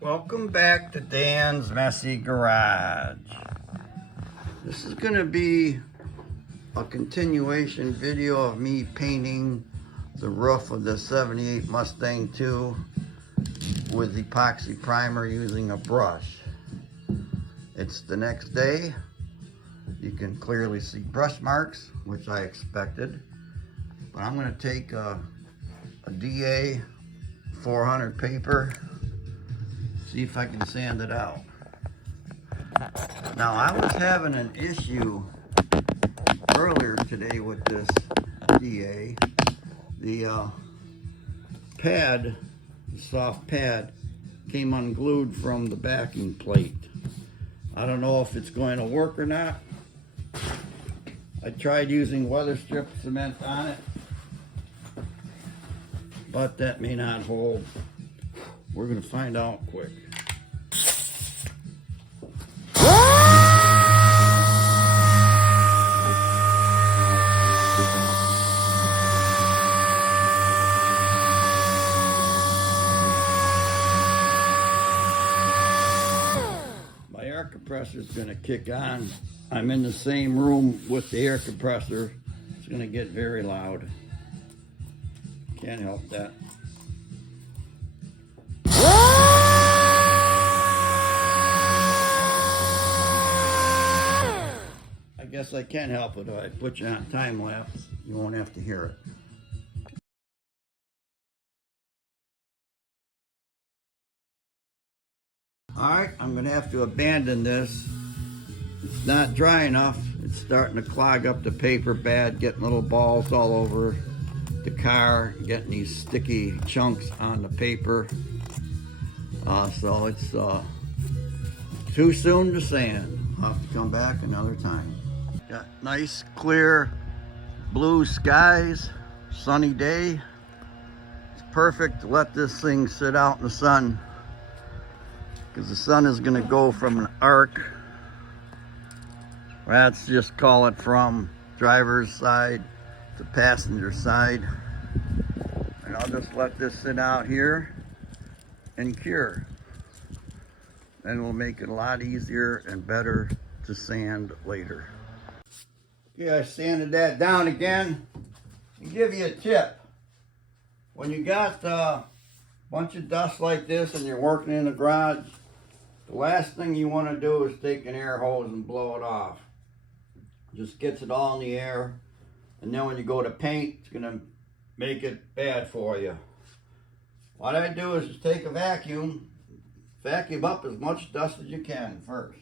Welcome back to Dan's Messy Garage. This is going to be a continuation video of me painting the roof of the 78 Mustang II with epoxy primer using a brush. It's the next day. You can clearly see brush marks, which I expected. But I'm going to take a DA 400 paper, see if I can sand it out. Now, I was having an issue earlier today with this DA. The pad, the soft pad, came unglued from the backing plate. I don't know if it's going to work or not. I tried using weather strip cement on it, but that may not hold. We're going to find out quick. My air compressor is going to kick on. I'm in the same room with the air compressor. It's going to get very loud. Can't help that. I guess I can help it. If I put you on time lapse, you won't have to hear it. Alright, I'm going to have to abandon this. It's not dry enough. It's starting to clog up the paper bad, getting little balls all over the car, getting these sticky chunks on the paper. So it's too soon to sand. I'll have to come back another time. Got nice clear blue skies, sunny day. It's perfect to let this thing sit out in the sun, because the sun is going to go from an arc. Let's just call it from driver's side to passenger side. And I'll just let this sit out here and cure. Then we'll make it a lot easier and better to sand later. Okay, I sanded that down again. I'll give you a tip. When you got a bunch of dust like this and you're working in the garage, the last thing you want to do is take an air hose and blow it off. Just gets it all in the air, and then when you go to paint, it's going to make it bad for you. What I do is just take a vacuum up as much dust as you can first.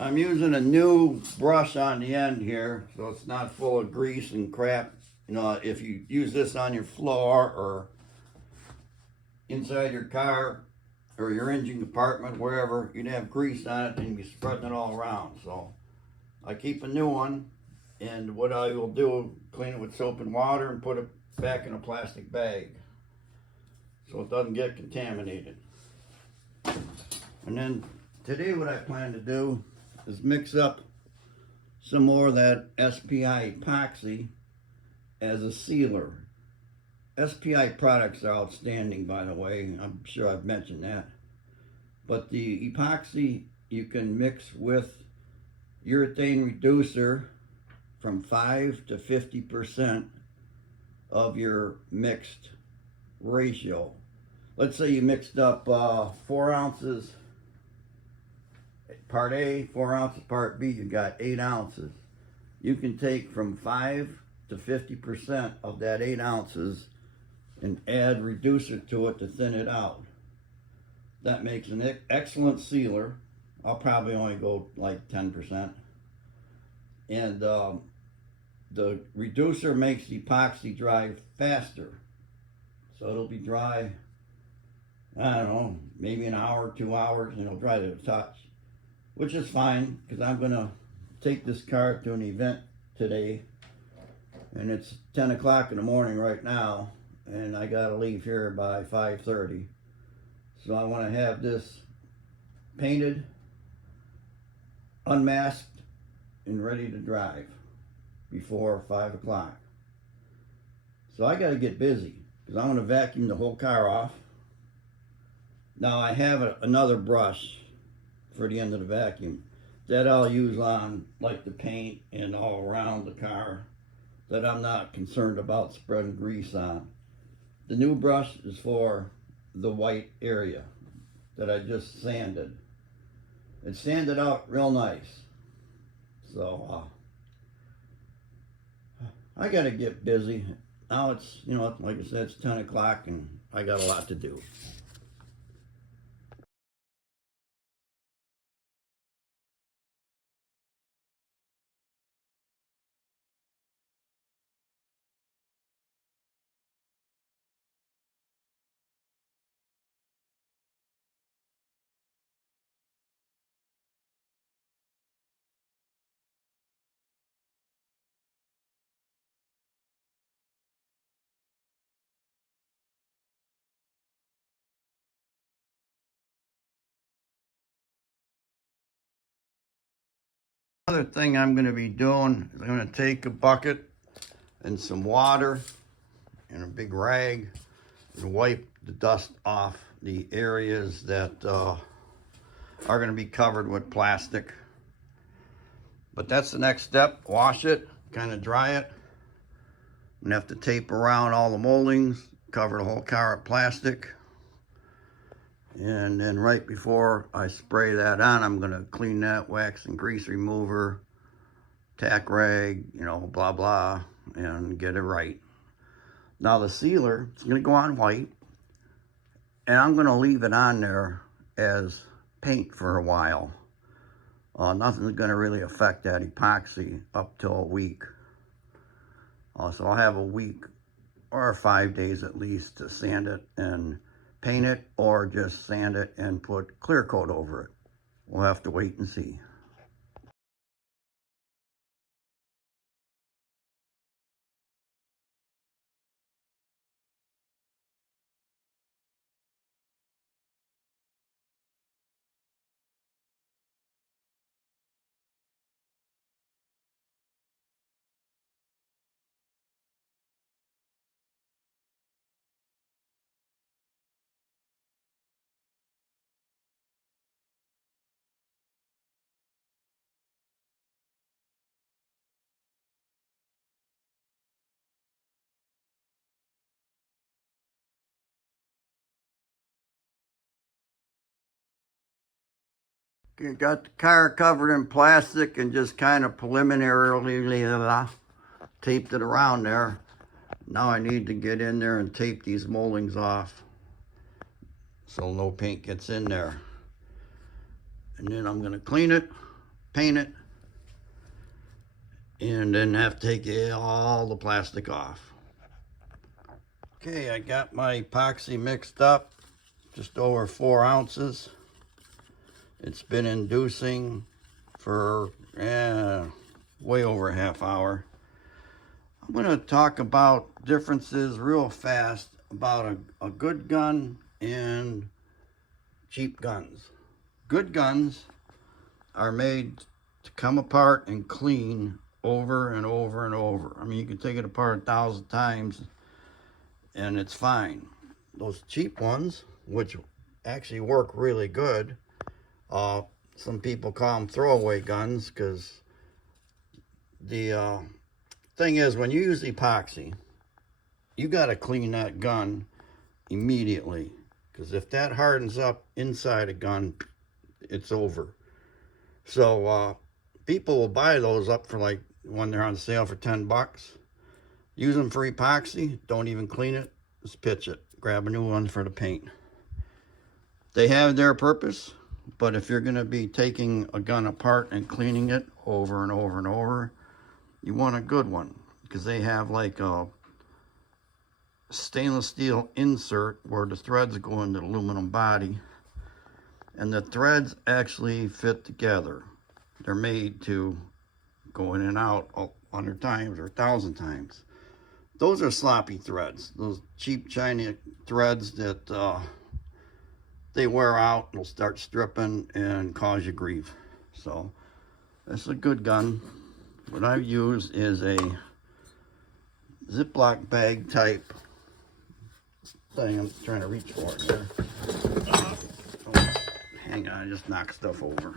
I'm using a new brush on the end here, so it's not full of grease and crap. You know, if you use this on your floor or inside your car or your engine compartment, wherever, you'd have grease on it and you'd be spreading it all around. So I keep a new one, and what I will do, clean it with soap and water and put it back in a plastic bag so it doesn't get contaminated. And then today what I plan to do is mix up some more of that SPI epoxy as a sealer. SPI products are outstanding, by the way. I'm sure I've mentioned that. But the epoxy you can mix with urethane reducer from 5 to 50% of your mixed ratio. Let's say you mixed up 4 ounces part A, 4 ounces part B, you got 8 ounces. You can take from 5 to 50% of that 8 ounces and add reducer to it to thin it out. That makes an excellent sealer. I'll probably only go like 10%. And the reducer makes the epoxy dry faster. So it'll be dry, I don't know, maybe an hour, 2 hours, and it'll dry to the touch. which is fine because I'm gonna take this car to an event today, and it's 10 o'clock in the morning right now, and I gotta leave here by 5:30. So I want to have this painted, unmasked, and ready to drive before 5 o'clock. So I gotta get busy because I want to vacuum the whole car off. Now I have another brush for the end of the vacuum that I'll use on like the paint and all around the car that I'm not concerned about spreading grease on. The new brush is for the white area that I just sanded. It sanded out real nice. So I gotta get busy. Now it's, you know, like I said, it's 10 o'clock and I got a lot to do. Another thing I'm going to be doing is I'm going to take a bucket and some water and a big rag and wipe the dust off the areas that are going to be covered with plastic. But that's the next step. Wash it, kind of dry it. I'm going to have to tape around all the moldings, cover the whole car with plastic. And then right before I spray that on, I'm going to clean that, wax and grease remover, tack rag, you know, blah, blah, and get it right. Now the sealer, it's going to go on white, and I'm going to leave it on there as paint for a while. Nothing's going to really affect that epoxy up till a week. So I'll have a week or 5 days at least to sand it and paint it, or just sand it and put clear coat over it. We'll have to wait and see. You got the car covered in plastic and just kind of preliminarily taped it around there. Now I need to get in there and tape these moldings off so no paint gets in there. And then I'm going to clean it, paint it, and then have to take all the plastic off. Okay, I got my epoxy mixed up, just over 4 ounces. It's been inducing for way over a half hour. I'm going to talk about differences real fast about a good gun and cheap guns. Good guns are made to come apart and clean over and over and over. I mean, you can take it apart 1,000 times and it's fine. Those cheap ones, which actually work really good, some people call them throwaway guns, because the thing is, when you use epoxy, you got to clean that gun immediately, because if that hardens up inside a gun, it's over. So people will buy those up for, like, when they're on sale for 10 bucks. Use them for epoxy. Don't even clean it. Just pitch it. Grab a new one for the paint. They have their purpose, but if you're going to be taking a gun apart and cleaning it over and over and over, you want a good one, because they have like a stainless steel insert where the threads go into the aluminum body, And the threads actually fit together. They're made to go in and out 100 times or 1,000 times. Those are sloppy threads. Those cheap China threads that they wear out, they'll start stripping and cause you grief. So it's a good gun. What I use is a Ziploc bag type thing. I'm trying to reach for it here. Oh, hang on, I just knocked stuff over.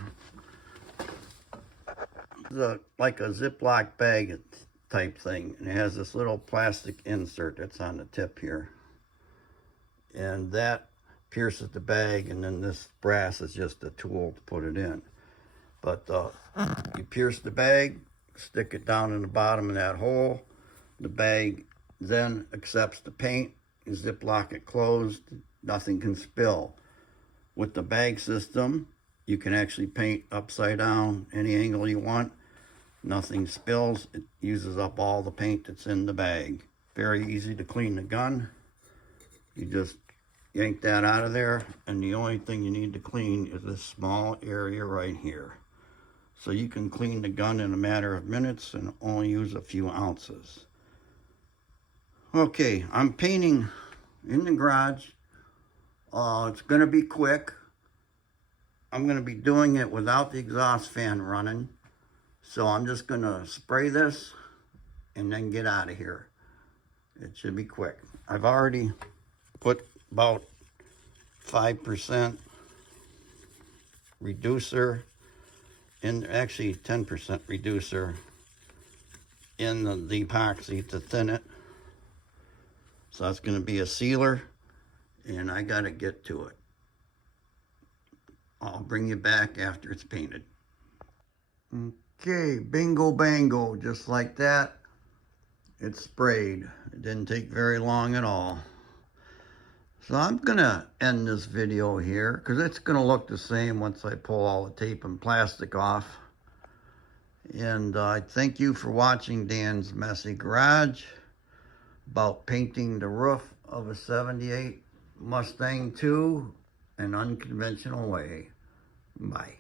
It's like a Ziploc bag type thing, and it has this little plastic insert that's on the tip here. And that pierces the bag, and then this brass is just a tool to put it in. But you pierce the bag, stick it down in the bottom of that hole. The bag then accepts the paint, you Ziploc it closed, nothing can spill. With the bag system, you can actually paint upside down, any angle you want. Nothing spills. It uses up all the paint that's in the bag. Very easy to clean the gun. You just yank that out of there, and the only thing you need to clean is this small area right here. So you can clean the gun in a matter of minutes and only use a few ounces. Okay, I'm painting in the garage. It's going to be quick. I'm going to be doing it without the exhaust fan running. So I'm just going to spray this and then get out of here. It should be quick. I've already put about 5% reducer in, actually 10% reducer in the epoxy to thin it. So that's going to be a sealer, and I got to get to it. I'll bring you back after it's painted. Okay, bingo bango, just like that. It's sprayed. It didn't take very long at all. So I'm gonna end this video here because it's gonna look the same once I pull all the tape and plastic off. And I thank you for watching Dan's Messy Garage about painting the roof of a 78 Mustang II an unconventional way. Bye.